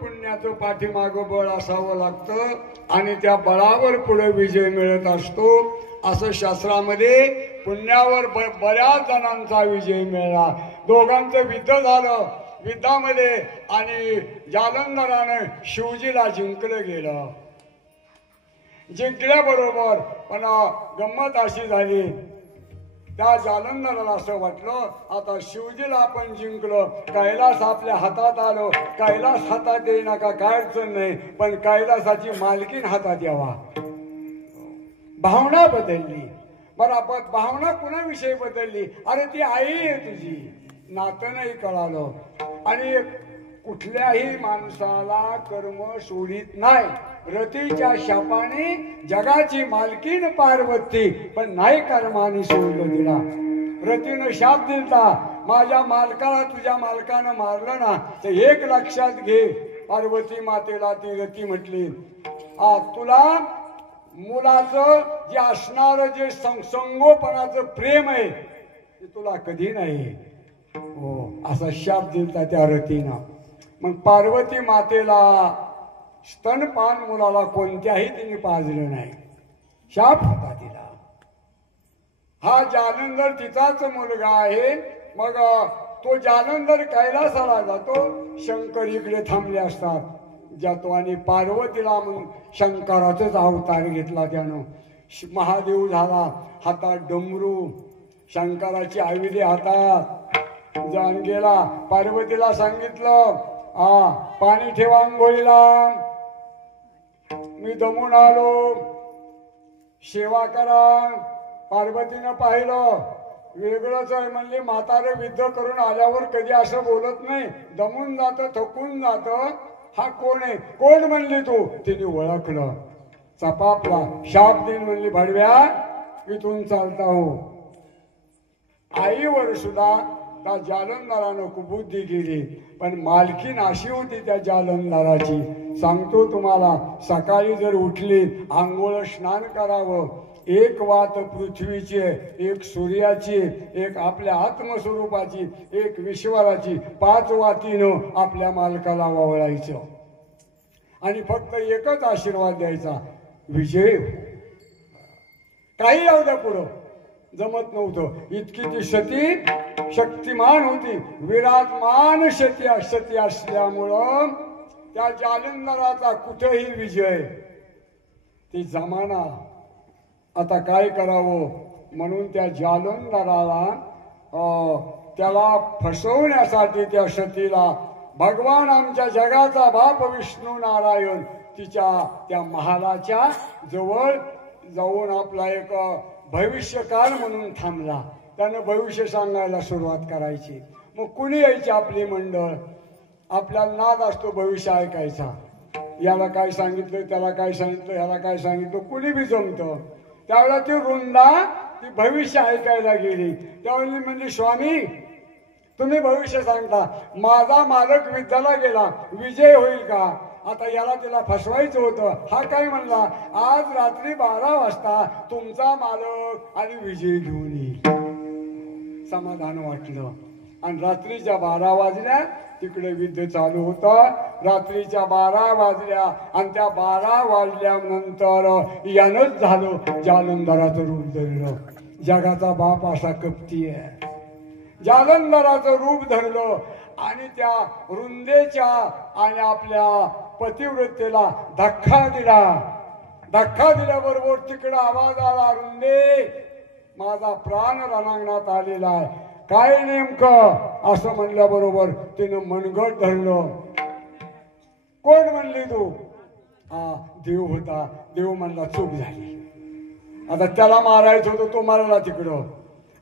पुण्याचं पाठीमागं बळ असावं लागतं आणि त्या बळावर पुढे विजय मिळत असतो असं शास्त्रामध्ये पुण्यावर बऱ्याच जणांचा विजय मिळाला. दोघांचं युद्ध झालं. युद्धामध्ये आणि जालंधरानं शिवजीला जिंकलं गेलं. जिंकल्याबरोबर पण गंमत अशी झाली, त्या जालंधराला असं वाटलं आता शिवजीला आपण जिंकलो, कैलास आपल्या हातात आलो, कैलास हातात येईना का काय अडचण नाही, पण कैलासाची मालकीन हातात यावा. भावना बदलली. बरोबर भावना कुणाविषयी बदलली? अरे ती आई आहे तुझी, नातं नाही कळालं. आणि कुठल्याही माणसाला कर्म सोडित नाही. रतीच्या शापाने जगाची मालकीन पार्वती, पण नाही कर्माने सोडलं तिला. रतीनं शाप दिलता, माझ्या मालकाला तुझ्या मालकानं मारलं ना तर एक लक्षात घे. पार्वती मातेला ती रती म्हटली, तुला मुलाचं जे असणारं जे संगोपनाचं प्रेम आहे ते तुला कधी नाही हो असा शाप दिलता त्या रतीनं. मग पार्वती मातेला स्तनपान मुलाला कोणत्याही तिने पाजलं नाही, शाप होता तिला. हा जालंधर तिचाच मुलगा आहे. मग तो जालंधर कैलासाला जातो, शंकर इकडे थांबले असतात जातो आणि पार्वतीला मग शंकराचाच अवतार घेतला त्यानं. महादेव झाला, हातात डमरू, शंकराची आयुधे हातात जाऊन गेला. पार्वतीला सांगितलं पाणी ठेवा अंघोळीला, मी दमून आलो, सेवा करा. पार्वतीनं पाहिलं वेगळंच आहे. म्हणली म्हातारे विद्ध करून आल्यावर कधी असं बोलत नाही, दमून जातं, थकून जातं. हा कोण आहे? कोण म्हणली तू? तिने ओळखलं, चपापला. शाप दिन म्हणली, भडव्या इथून चालता हो. आईवर सुद्धा त्या जालंधरानं कुबुद्धी केली, पण मालकीन अशी होती त्या जालंधराची. सांगतो तुम्हाला, सकाळी जर उठली, आंघोळ स्नान करावं. एक वात पृथ्वीची, एक सूर्याची, एक आपल्या आत्मस्वरूपाची, एक विश्वराची, 5 वातीनं आपल्या मालकाला वावळायचं आणि फक्त एकच आशीर्वाद द्यायचा, विजय. काही एवढ्या पुढं जमत नव्हतं. इतकी ती सती शक्तिमान होती, विराजमान सती असल्यामुळं त्या जालंधराचा कुठेही विजय. ती जमाना आता काय करावं म्हणून त्या जालंधराला त्याला फसवण्यासाठी त्या सतीला भगवान आमच्या जगाचा बाप विष्णू नारायण तिच्या त्या महालाच्या जवळ जाऊन आपला एक भविष्यकाळ म्हणून थांबला. त्यानं भविष्य सांगायला सुरुवात करायची. मग कुणी यायची आपली मंडळ. आपल्याला नाद असतो भविष्य ऐकायचा. याला काय सांगितलं, त्याला काय सांगितलं, ह्याला काय सांगितलं, कुणी बी जमतं. त्यावेळेला ती वृंदा ती भविष्य ऐकायला गेली. त्यावेळी म्हणजे स्वामी तुम्ही भविष्य सांगता, माझा मालक युद्धाला गेला, विजय होईल का? आता याला तिला फसवायचं होतं. हा काय म्हणला, आज रात्री 12 वाजता तुमचा मालक आणि विजय घेऊन येईल. समाधान वाटलं. आणि रात्रीच्या 12 वाजल्या, तिकडे युद्ध चालू होतं. रात्रीच्या 12 वाजल्या आणि त्या 12 वाजल्यानंतर यानंच झालं, जालंधराचं रूप धरलं. जगाचा बाप असा कपटी आहे. जालंधराचं रूप धरलं आणि त्या वृंदेच्या आणि आपल्या पतिव्रतेला धक्का दिला. धक्का दिल्याबरोबर तिकडं आवाज आला, वृंदे माझा प्राण रणांगणात आलेला आहे. काय नेमकं असं म्हणल्याबरोबर तिनं मनगट धरलं. कोण म्हणली तू? देव होता. देव म्हणला चूक झाली. आता त्याला मारायचं होतं, तो मारला तिकडं.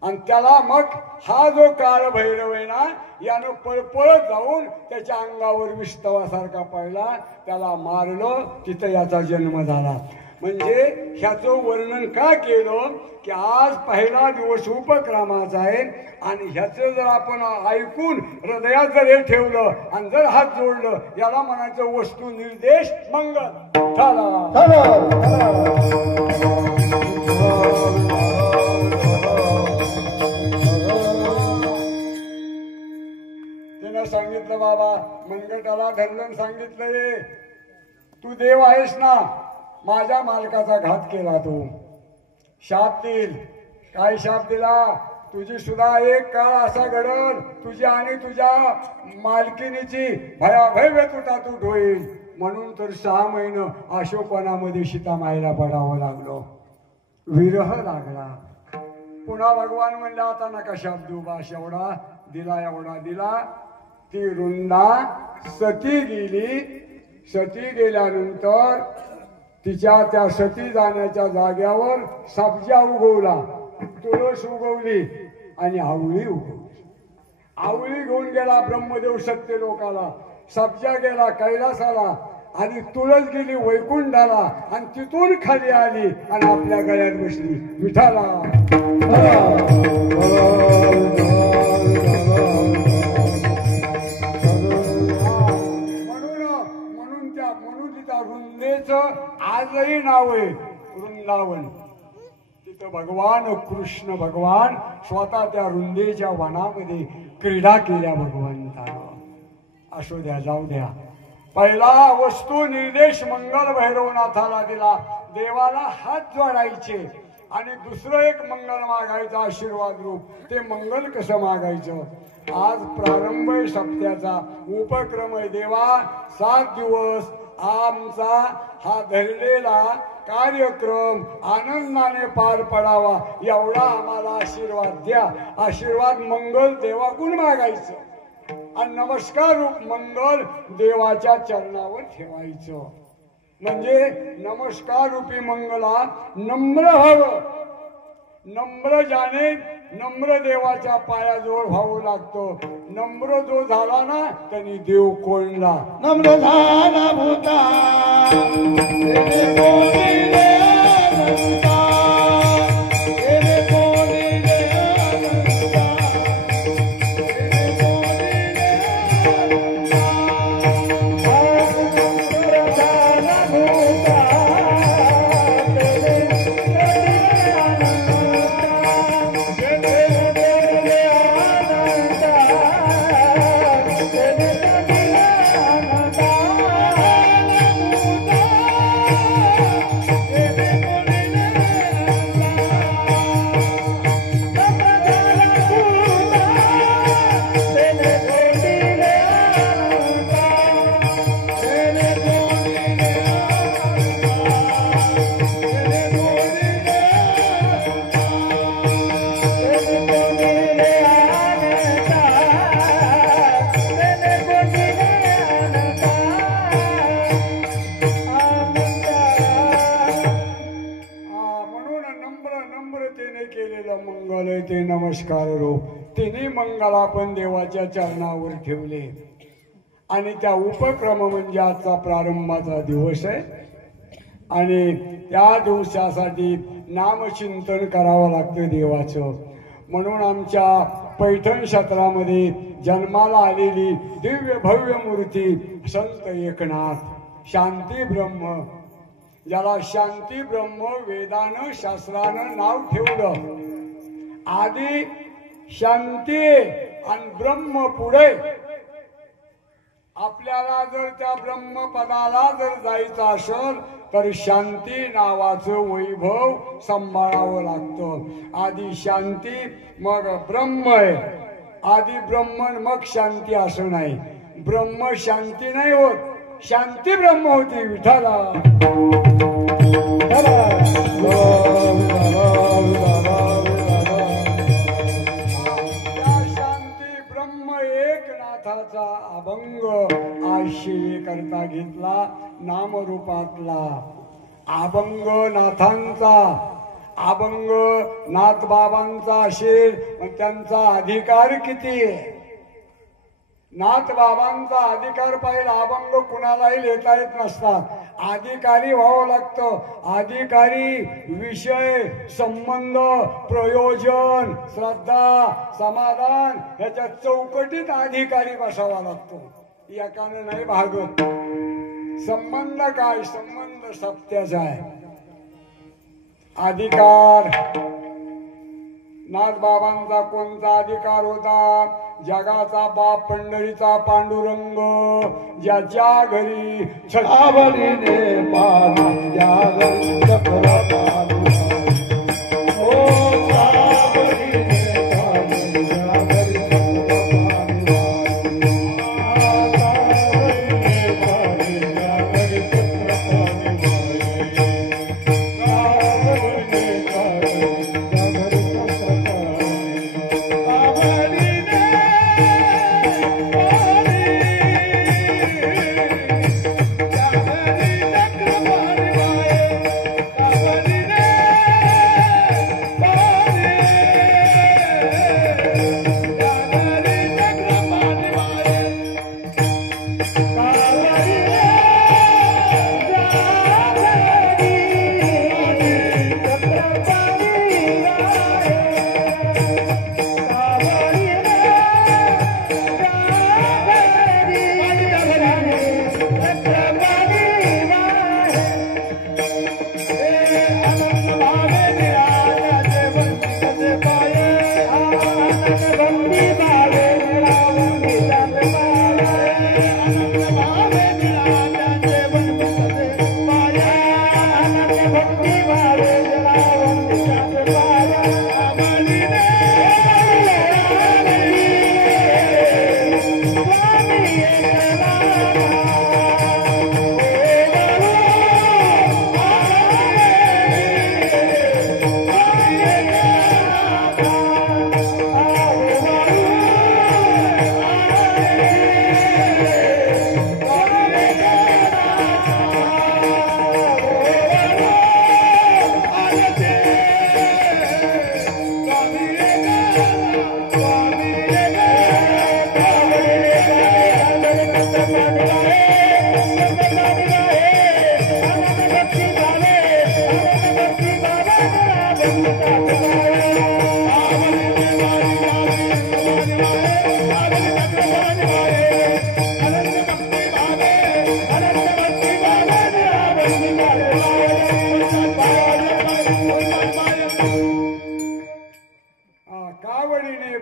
आणि त्याला मग हा जो काळ भैरव आहे ना, यानं पळपळत जाऊन त्याच्या अंगावर विस्तवासारखा पडला, त्याला मारलं. तिथं याचा जन्म झाला. म्हणजे ह्याचं वर्णन का केलं की आज पहिला दिवस उपक्रमाचा आहे आणि ह्याचं जर आपण ऐकून हृदयात जर हे ठेवलं आणि जर हात जोडलं याला म्हणायचं वस्तू निर्देश मंगल. त्यानं सांगितलं बाबा मनगटाला धरलं सांगितलं तू देव आहेस ना, माझ्या मालकाचा घात केला तू, शाप देईल. काय शाप दिला? तुझी सुद्धा एक काळ असा घडल तुझी आणि तुझ्या मालकिनीची भयाभय तुटातूट होईल. म्हणून तर 6 महिने अशोकवनामध्ये सीतामाईला पडावं लागलो, विरह लागला. पुन्हा भगवान म्हणला आता नका शाप देऊ बास, एवढा दिला एवढा दिला. ती रुंदा सती गेली. सती गेल्यानंतर तिच्या त्या सती जाण्याच्या जाग्यावर सब्जा उगवला, तुळस उगवली आणि आवळी उगवली. आवळी घेऊन गेला ब्रह्मदेव सत्य लोकाला, सब्जा गेला कैलासाला आणि तुळस गेली वैकुंठाला आणि तिथून खाली आली आणि आपल्या गळ्यात बसली विठाला. म्हणून तिथं रुंदेचं आजही नाव आहे वृंदावन. तिथं भगवान कृष्ण भगवान स्वतः त्या रुंदेच्या वनामध्ये क्रीडा केल्या भगवंतानं. असू द्या, जाऊ द्या. पहिला वस्तू निर्देश मंगल भैरवनाथाला दिला, देवाला हात जोडायचे आणि दुसरं एक मंगल मागायचं आशीर्वाद रूप. ते मंगल कसं मागायचं? आज प्रारंभ आहे सप्त्याचा, उपक्रम आहे. देवा 7 दिवस आमचा हा धरलेला कार्यक्रम आनंदाने पार पडावा एवढा आम्हाला आशीर्वाद द्या. आशीर्वाद मंगल देवाकडून मागायचं आणि नमस्कार रूप मंगल देवाच्या चरणावर ठेवायचं. म्हणजे नमस्कार रूपी मंगला नम्र व्हावं. नम्र जाणे नम्र देवाच्या पायाजवळ व्हावं लागतं. नम्र जो झाला ना त्यांनी देव कोणला. नम्र झाला भूता नमस्कार रूप. तिन्ही मंगल आपण देवाच्या चरणावर ठेवले आणि त्या उपक्रम म्हणजे आजचा प्रारंभाचा दिवस आहे आणि त्या दिवसासाठी नामचिंतन करावं लागतं देवाचं. म्हणून आमच्या पैठण क्षेत्रामध्ये जन्माला आलेली दिव्य भव्य मूर्ती संत एकनाथ शांती ब्रह्म, ज्याला शांती ब्रह्म वेदानं शास्त्रानं नाव ठेवलं. आधी शांती आणि ब्रह्म पुढे. आपल्याला जर त्या ब्रह्मपदाला जर जायचं असेल तर शांती नावाचं वैभव सांभाळावं लागतं. आधी शांती मग ब्रह्म आहे. आधी ब्रह्म मग शांती असं नाही. ब्रह्म शांती नाही होत, शांती ब्रह्म होती. विठाला एकनाथाचा अभंग आशी करता घेतला. नामरूपातला अभंग नाथांचा, अभंग नाथ बाबांचा असेल पण त्यांचा अधिकार किती आहे? नाथ बाबांचा अधिकार पाहिजे. अभंग कुणालाही लिहिता येत नसतात. अधिकारी व्हावं लागतं. अधिकारी विषय, संबंध, प्रयोजन, श्रद्धा, समाधान ह्याच्या चौकटीत अधिकारी बसावा लागतो. एकानं नाही भागत. संबंध काय? संबंध सत्याचा आहे. अधिकार नाथ बाबांचा कोणता अधिकार होता? जगाचा बाप पंढरीचा पांडुरंग, ज्याच्या घरी छावरीने पाणी जागरण चक्र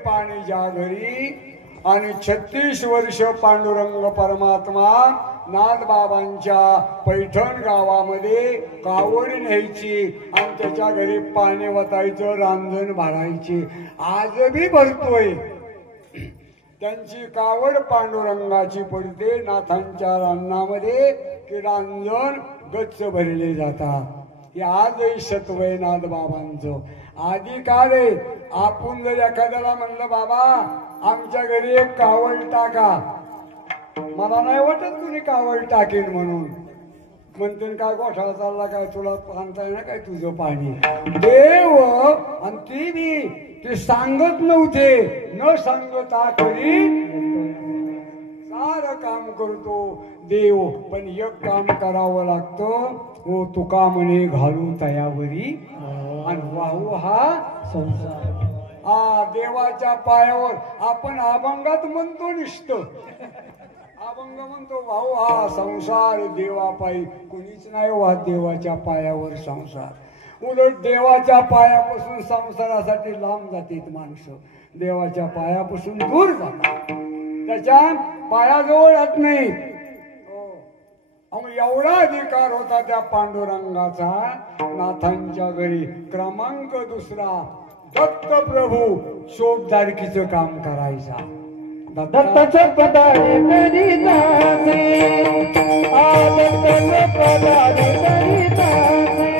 पाणी आणि 36 वर्ष पांडुरंग परमात्मा नाथ बाबांच्या पैठण गावामध्ये कावड न्यायची आणि त्याच्या घरी पाणी वतायचं, रांजण भरायची. आजही भरतोय. त्यांची कावड पांडुरंगाची पडते नाथांच्या रानामध्ये की रांजण गच्च भरले जातात. हे आजही सत्व आहे नाथ बाबांचं. आधी काळ आहे. आपण जर एखाद्याला म्हणलं बाबा आमच्या घरी एक कावड टाका, मला नाही वाटत तुम्ही कावड टाकेन म्हणून. म्हणते काय गोठा चालला काय, तुला पाहताय ना काय तुझं पाणी. देव आणि ती बी ते सांगत नव्हते. न सांगता तरी सारं काम करतो देव. पण एक काम करावं लागतं. हो तुका म्हणे घालू तयावरी आणि वाहू हा संसार. देवाच्या पायावर आपण अभंगात म्हणतो निष्ठ. अभंग म्हणतो भाऊ हा संसार देवापायी. कुणीच नाही वाद देवाच्या पायावर संसार. उलट देवाच्या पायापासून संसारासाठी लांब जातात माणसं. देवाच्या पायापासून दूर जातात. त्याच्या पायाजवळ येत नाही. एवढा अधिकार होता त्या पांडुरंगाचा. नाथांच्या घरी क्रमांक दुसरा दत्त प्रभू शोभदारकीचं काम करायचा. दत्ताच्या पदारे करी दासे, दत्ताच्या पदारे करी दासे,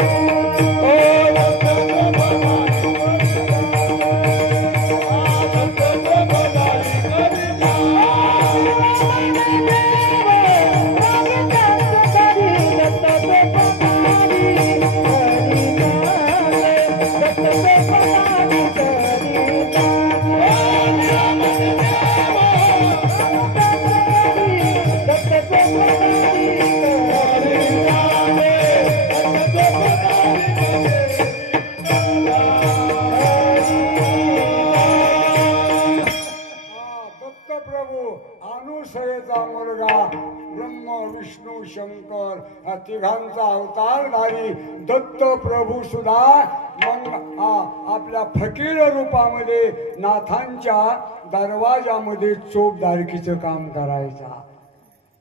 अनुसयेचा मुलगा ब्रह्म विष्णू शंकर या तिघांचा अवतारधारी दत्त प्रभू सुद्धा मग आपल्या फकीर रूपामध्ये नाथांच्या दरवाजामध्ये चोपदारकीचं काम करायचा.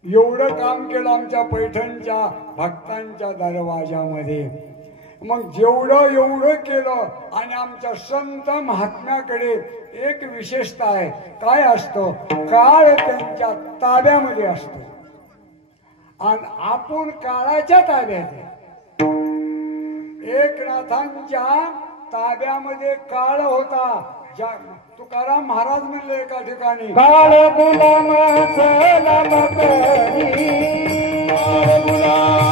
एवढं काम केलं आमच्या पैठणच्या भक्तांच्या दरवाजामध्ये. मग जेवढं एवढं केलं आणि आमच्या संत महात्म्याकडे एक विशेषता आहे. काय असतं? काळ त्यांच्या ताब्यामध्ये असतो आणि आपण काळाच्या ताब्यात आहे. एकनाथांच्या ताब्यामध्ये काळ होता. तुकाराम महाराज म्हणले एका ठिकाणी, काळ गुलाम सलाम करी, काळ गुलाम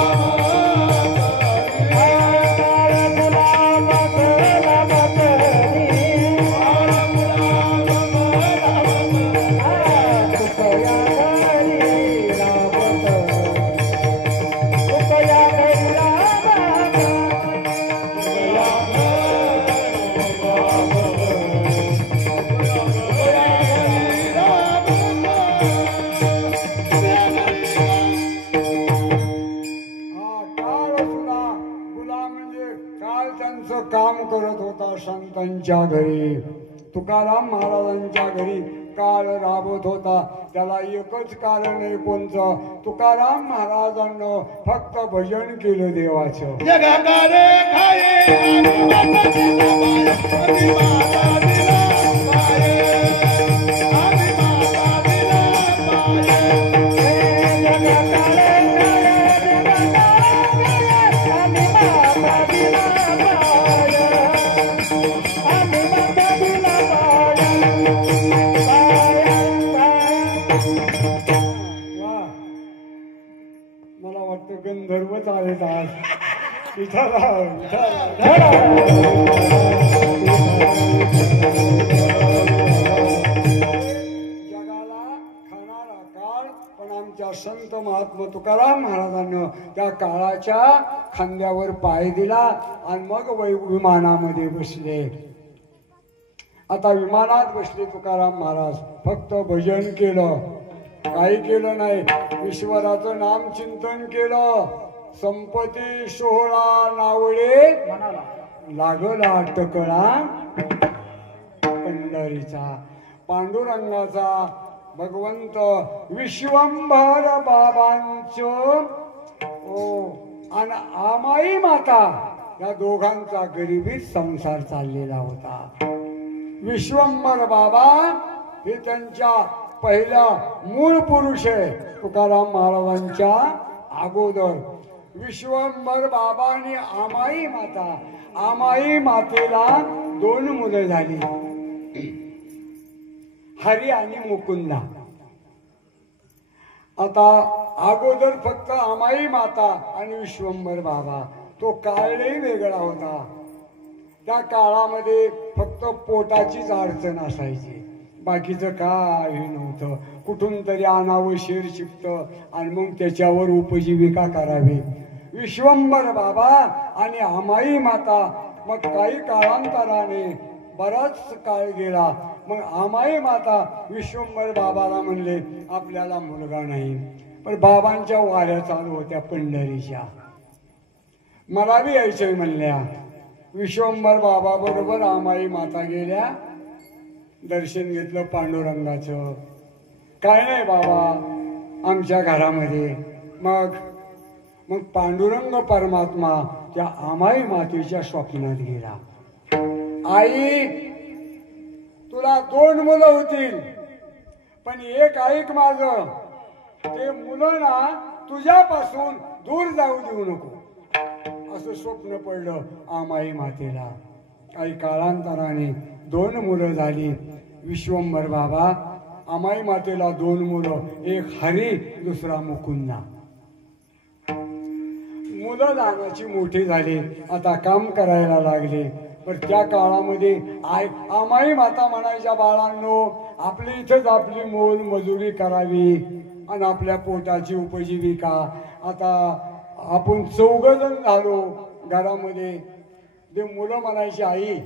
काम करत होता संतांच्या घरी. तुकाराम महाराजांच्या घरी काळ राबत होता. त्याला एकच कारण आहे कोणतं? तुकाराम महाराजांना फक्त भजन केलं देवाचं. गंधर्वच आहेत आज. जगाला खाणारा काळ, पण आमच्या संत महात्मा तुकाराम महाराजांना त्या काळाच्या खांद्यावर पाय दिला आणि मग विमानामध्ये बसले. आता विमानात बसले तुकाराम महाराज. फक्त भजन केलं, काही केलं नाही. ईश्वराचं नाम चिंतन केलं. संपती सोहळा नावळे लागला टकळा पंढरीचा. पांडुरंगाचा भगवंत विश्वंभर बाबांचं आणि आमाई माता या दोघांचा गरिबीत संसार चाललेला होता. विश्वंभर बाबा हे त्यांच्या पहिला मूळ पुरुष आहे. तुकाराम महाराजांच्या अगोदर विश्वंभर बाबा आणि आमाई माता. आमाई मातेला 2 मुलं झाली, हरी आणि मुकुंदा. आता अगोदर फक्त आमाई माता आणि विश्वंभर बाबा. तो काळही वेगळा होता. त्या काळामध्ये फक्त पोटाचीच अडचण असायची, बाकीचं काही नव्हतं. कुठून तरी आणावं शेर शिकतं आणि मग त्याच्यावर उपजीविका करावी. विश्वंभर बाबा आणि आमाई माता. मग काही काळांतराने बराच काळ गेला. मग आमाई माता विश्वंभर बाबाला म्हणले आपल्याला मुलगा नाही. पण बाबांच्या वाऱ्या चालू होत्या पंढरीच्या. मला बी यायचंय म्हणल्या. विश्वंभर बाबा बरोबर आमाई माता गेल्या. दर्शन घेतलं पांडुरंगाचं. काय नाही बाबा आमच्या घरामध्ये. मग पांडुरंग परमात्मा त्या आमाई मातेच्या स्वप्नात गेला. आई तुला 2 मुलं होतील, पण एक ऐक माझं, ते मुलं ना तुझ्यापासून दूर जाऊ देऊ नको. असं स्वप्न पडलं आमाई मातेला. काही काळांतराने 2 मुलं झाली. विश्वंभर बाबा, आमाई मातेला 2 मुलं, एक हरी दुसरा मुकुंदा. मुलं लहानाची मोठी झाली, आता काम करायला लागले. पण त्या काळामध्ये आमाई माता म्हणायच्या बाळांनो आपल्या इथंच आपली मोल मजुरी करावी आणि आपल्या पोटाची उपजीविका. आता आपण 4 जण झालो घरामध्ये. ते मुलं म्हणायची आई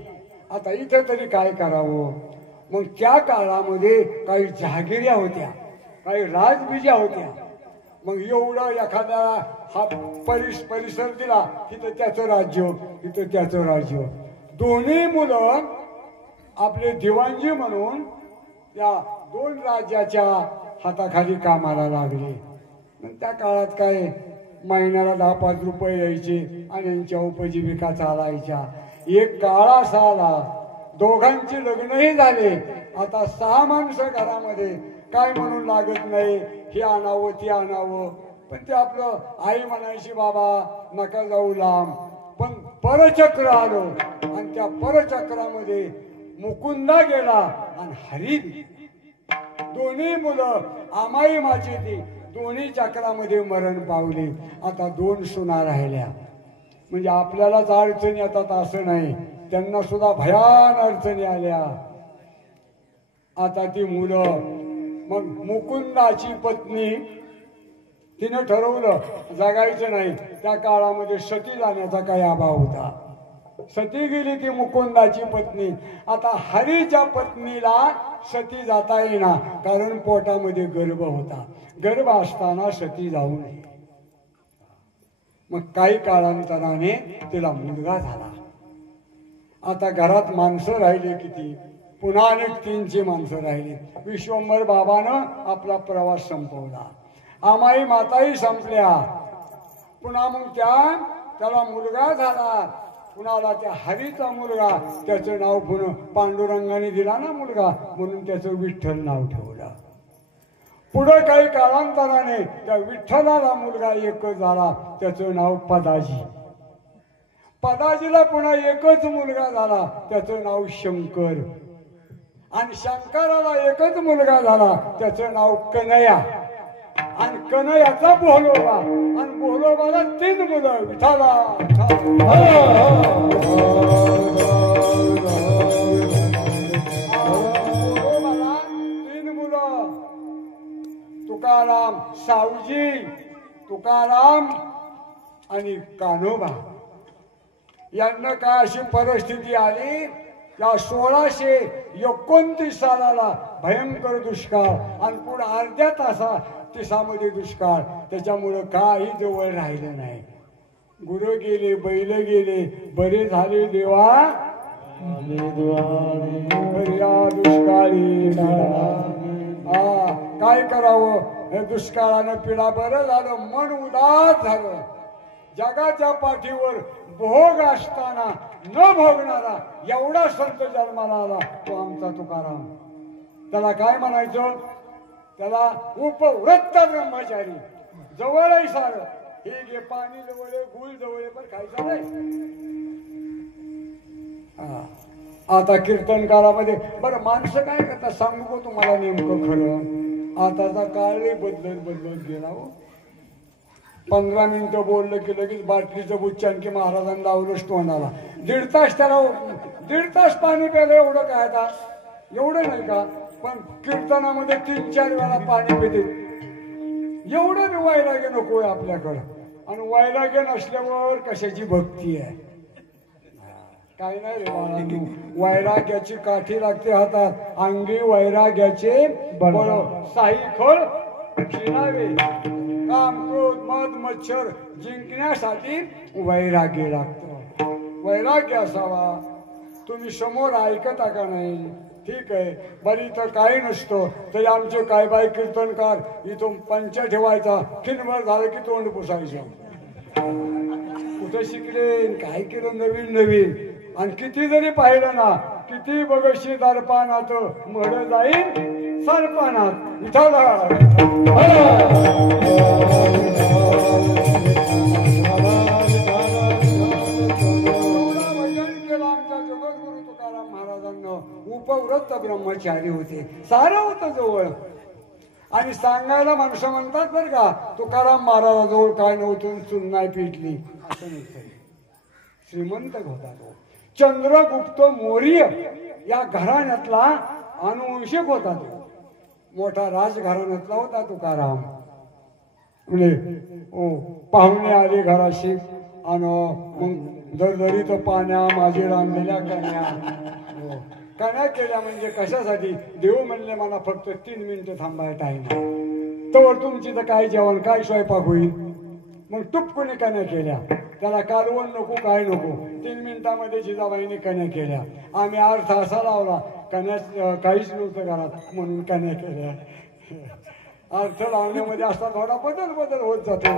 आता इथं तरी काय करावं. मग त्या काळामध्ये काही जहागिऱ्या होत्या. काही राजबीजा होत्या. मग एवढं एखाद्या हा परिसर दिला तिथं त्याचं राज्य, तिथं त्याचं राज्य. दोन्ही मुलं आपले दिवाणजी म्हणून त्या दोन राज्याच्या हाताखाली कामाला लागले. त्या काळात काय महिन्याला 10-5 रुपये यायचे आणि यांच्या उपजीविका चालायच्या. एक काळ असा आला, दोघांची लग्नही झाले. आता 6 माणसं घरामध्ये, काय म्हणून लागत नाही, हे आणावं ते आणावं. पण ते आपलं आई म्हणायची बाबा नका जाऊ लांब. पण परचक्र आलं आणि त्या परचक्रामध्ये मुकुंदा गेला आणि हरी. दोन्ही मुलं आमाई माझी ती दोन्ही चक्रामध्ये मरण पावली. आता 2 सुना राहिल्या. म्हणजे आपल्यालाच अडचणी येतात असं नाही, त्यांना सुद्धा भयान अडचणी आल्या. आता ती मुलं, मग मुकुंदाची पत्नी तिनं ठरवलं जगायचं नाही. त्या काळामध्ये सती जाण्याचा काही अभाव होता. सती गेली ती मुकुंदाची पत्नी. आता हरीच्या पत्नीला सती जाता येईना, कारण पोटामध्ये गर्भ होता. गर्भ असताना सती जाऊ नये. मग काही काळांतराने तिला मुलगा झाला. आता घरात माणसं राहिली किती, पुन्हा अनेक 3ची माणसं राहिली. विश्वंभर बाबानं आपला प्रवास संपवला. आमाई माताही संपल्या. पुन्हा मग त्याला मुलगा झाला. कुणाला त्या हरीचा मुलगा, त्याचं नाव पुन्हा पांडुरंगाने दिला ना मुलगा, म्हणून त्याचं विठ्ठल नाव ठेवलं. पुढे काही कालांतराने त्या विठ्ठलाला मुलगा एकच झाला, त्याचं नाव पदाजी. पदाजीला पुन्हा एकच मुलगा झाला, त्याचं नाव शंकर. आणि शंकराला एकच मुलगा झाला, त्याचं नाव कन्हैया. आणि कन्हैयाचा बोहलोबा, आणि बोहलोबाला 3 मुलं. विठाला बोहलोबाला 3 मुलं. तुकाराम, सावजी, तुकाराम आणि कान्होबा. यांना काय अशी परिस्थिती आली, या 1629 सालाला भयंकर दुष्काळ आणि पुढे अर्ध्या तासामध्ये दुष्काळ. त्याच्यामुळं काही जवळ राहिलं नाही. गुरं गेले, बैल गेले. बरे झाले देवा दुष्काळी. काय करावं, हे दुष्काळानं पिढा. बरं झालं, मन उदास झालं. जगाच्या पाठीवर भोग असताना न भोगणारा एवढा संत जन्माला आला, तो आमचा तुकाराम. त्याला काय म्हणायचं, त्याला उपव्रत ब्रह्मचारी. जवळही सारं, हे घे पाणी जवळ आहे, गुळ जवळ आहे, पण खायचं नाही. आता कीर्तनकारामध्ये बरं माणसं काय करतात सांगू का तुम्हाला नेमकं खरं. आताचा काळही बदलत गेला हो. 15 मिनिटं बोललं की लगेच बाटलीचं बुच्चान की महाराजांना लावलंच तोंडाला. 1.5 तास त्याला 1.5 तास पाणी प्यायला एवढं काय आता, एवढं नाही का. पण कीर्तनामध्ये 3-4 वेळा पाणी पिते. एवढं बी वैराग्य नको आहे आपल्याकडं. आणि वैराग्य नसल्यावर कशाची भक्ती आहे. काय नाही रे बाळांनो, वैराग्याची काठी लागते हातात. अंगी वैराग्याचे बळ साईखळ शिरावे. काम, क्रोध, मद, मच्छर जिंकण्यासाठी वैराग्य लागतं. वैराग्य असावा. तुम्ही समोर ऐकता का नाही, ठीक आहे, बरी तर काही नसतं. तरी आमचे काय बाई कीर्तनकार इथून पंच ठेवायचा, खिनभर झालं की तोंड पुसायचं. कुठं शिकले, काय केलं नवीन. आणि किती जरी पाहिलं ना, किती बघशी दर्पणात मड जाईल सरपणात. विठाला आमचा जगद्गुरु तुकाराम महाराजांना. उपव्रत ब्रह्मचारी होते, सारं होतं जवळ. आणि सांगायला माणसं म्हणतात बरं का, तुकाराम महाराजाजवळ काय नव्हतं, चून नाही पिटली असं नव्हतं. श्रीमंत होता तो. चंद्रगुप्त मौर्य या घराण्यातला अनुवंशिक होता तो. मोठा राजघराण्यातला होता तुकाराम. म्हणजे पाहुणे आले घराशी आणि मग दरदरीत पाण्या माझी रांधलेल्या कण्या केल्या. म्हणजे कशासाठी, देव म्हणले मला फक्त 3 मिनिटं थांबायला टाइम. तर तुमची तर काय जेवण काय स्वयंपाक होईल. मग तुपकुने कण्या केल्या, त्याला कालवण नको काय नको, 3 मिनिटामध्ये जिजाबाईने कण्या केल्या. आम्ही अर्थ असा लावला कण्या काहीच नव्हतं घरात म्हणून कण्या केल्या. अर्थ लावण्यामध्ये असा थोडा बदल होत जातो.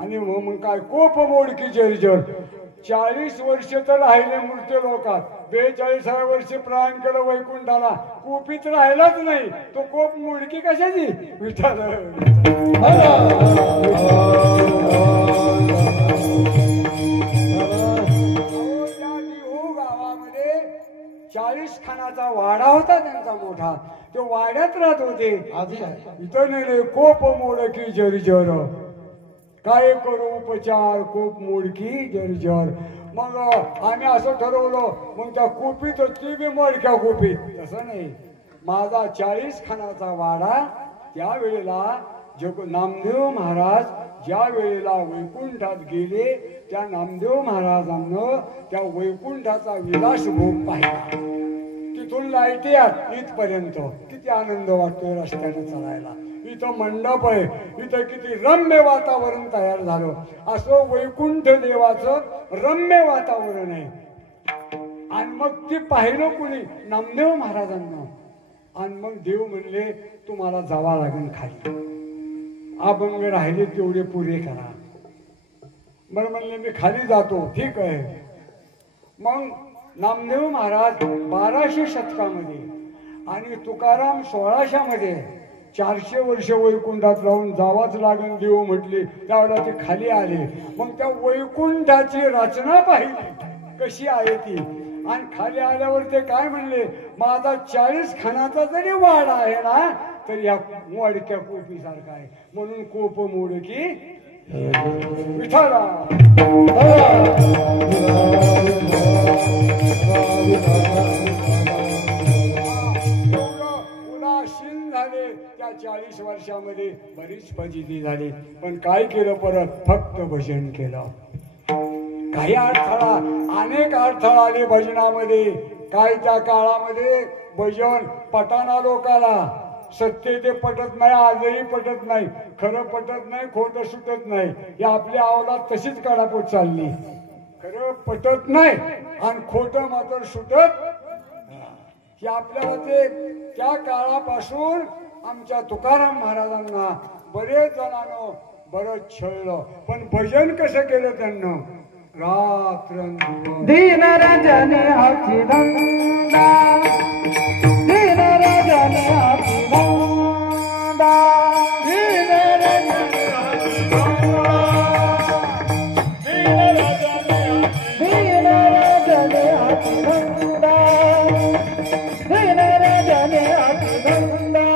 आणि मग काय कोप मोडकी जर्जर. 40 वर्ष तर राहिले मृत्यू लोकात, 42व्या वर्षी प्राण केलं वैकुंठाला, कोपीत राहिलाच नाही तो. कोप मोडकी कशाची. विठ्ठल गावामध्ये 40 खानाचा वाडा होता त्यांचा मोठा, तो वाड्यात राहत होते. इथं नाही कोप मोडकी जर्जर, काय करू उपचार कोप मोडकी जर्जर. मग आम्ही असं ठरवलं, मग त्या कोपीत ती बी मोडक्या कोपीत. तसं नाही, माझा 40 खानाचा वाडा त्यावेळेला नामदेव महाराज ज्या वेळेला वैकुंठात गेले, त्या नामदेव महाराजांना त्या वैकुंठाचा विलास भोग पाहिला. तिथून लाईटी आहेत इथपर्यंत, किती आनंद वाटतोय रस्त्याने चालायला. इथं मंडप आहे, इथं किती रम्य वातावरण तयार झालं. असं वैकुंठ देवाचं रम्य वातावरण आहे. आणि मग ती पाहिलं कुणी, नामदेव महाराजांना. आणि मग देव म्हणले तुम्हाला जावा लागेल खाली, अभंग राहिले तेवढे पुरे करा. बरं म्हणले मी खाली जातो, ठीक आहे. मग नामदेव महाराज 1200 शतकामध्ये आणि तुकाराम 1600मध्ये 400 वर्ष वैकुंठात राहून जावाच लागून देव म्हटले. त्यावेळेला ते खाली आले. मग त्या वैकुंठाची रचना पाहिली कशी आहे ती. आणि खाली आल्यावर ते काय म्हणले, माझा 40 खानाचा जरी वाडा आहे ना, तर या मोडक्या कोपीसारखा आहे. म्हणून कोप मोडकी विठाला. उदासीन झाले त्या 40 वर्षामध्ये, बरीच फजिती झाली. पण काय केलं परत, फक्त भजन केलं. काही अडथळा, अनेक अडथळा आले भजनामध्ये. काय त्या काळामध्ये भजन पटाना लोकाला, सत्य ते पटत नाही, आजही पटत नाही, खरं पटत नाही, खोटं सुटत नाही. ही आपल्या अवलाद तशीच काढापोट चालली. खरं पटत नाही आणि खोटं मात्र सुटत. की आपल्याला ते त्या काळापासून आमच्या तुकाराम महाराजांना बरेच जणांना बरंच छळलं. पण भजन कसं केलं त्यांना, रात्रंदिवस दीन रजनी हाती धंदा, दीन रजनी हाती धंदा, दीन रजनी हाती धंदा, दीन रजनी हाती धंदा, दीन रजनी हाती धंदा.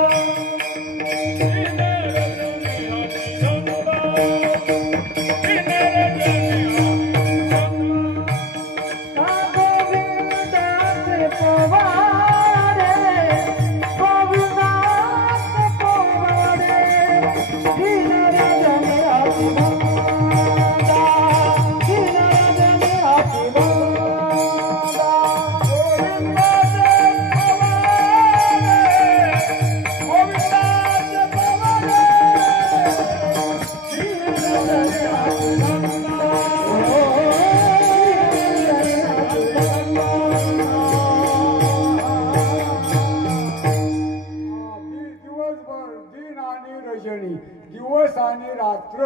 दिवस आणि रात्र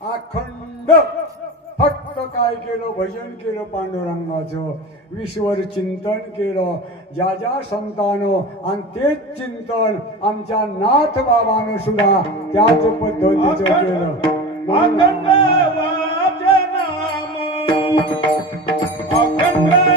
अखंड फक्त काय केलं, भजन केलं पांडुरंगाचं, विश्वर चिंतन केलं ज्या ज्या संतानं. आणि तेच चिंतन आमच्या नाथ बाबानं सुद्धा त्याच पद्धतीचं केलं. अखंड वाच नाम, अखंड